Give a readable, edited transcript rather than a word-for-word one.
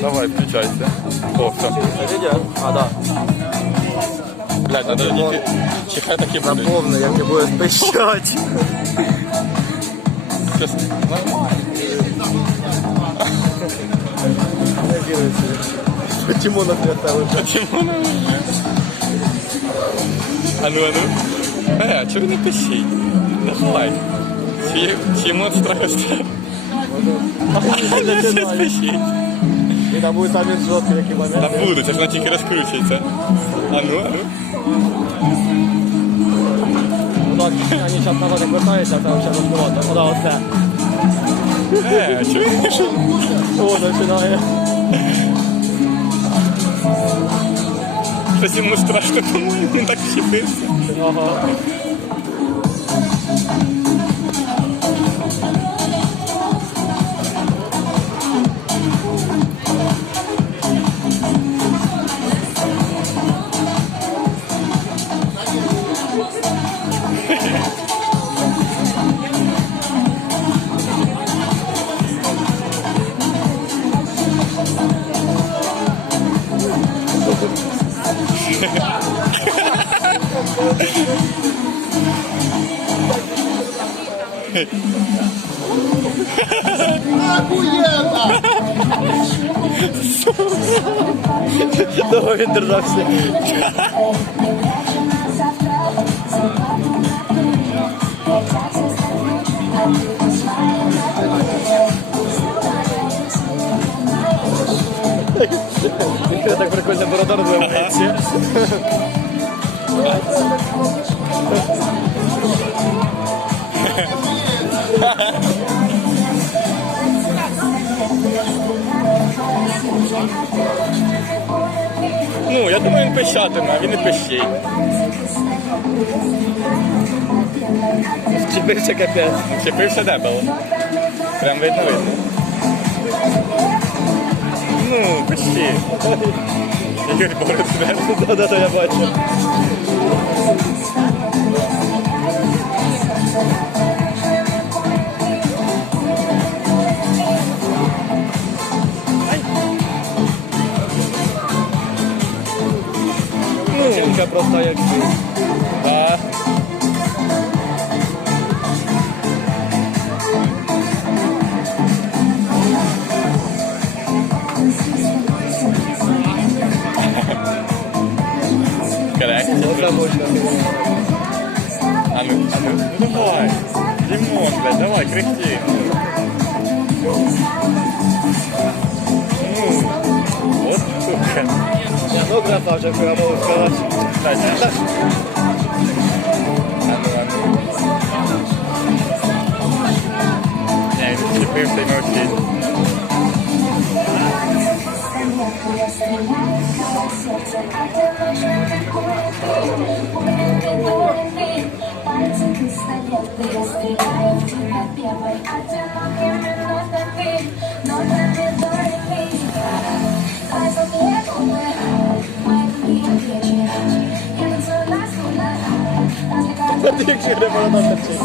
Давай, включайся. О, все. Видео? А, да. Блядь, надо діти. Чи хай такі будуть? Повно, як не буде пищать. Щас. Тимона хватало. Тимона вже. Ану. А чого ви не пишіть? Давай. Чи йому страху страх? Не пишіть. І там будуть самі жорсткі такі моменти. Та буду, це ж вона тільки розкручується. Ану. Ну так, вони зараз назад як вертаються, а там ще розкривати. Ода оце. Чого ви не пишете? О, починає. Щось йому страшно, по-моєму, він так вчепився. Ага. Охуєнно! Довго він держався. Так прикольно борода розвивається. Ну, я думаю, він пищатиме, а він не пищить. Чіпився капець. Вчепився дебело. Прям видно. Ну, пищи. Ігор Борисович. Да, я бачу. Жінка просто як ти. Да. Корректно. Оце можна. Ну давай. Димон, блядь, давай, кряхти. Вот сука. Ну, красавчик, я можу сказати. Кстати. Не, він чіпився і мовчить. Ти як ще не борода торчить.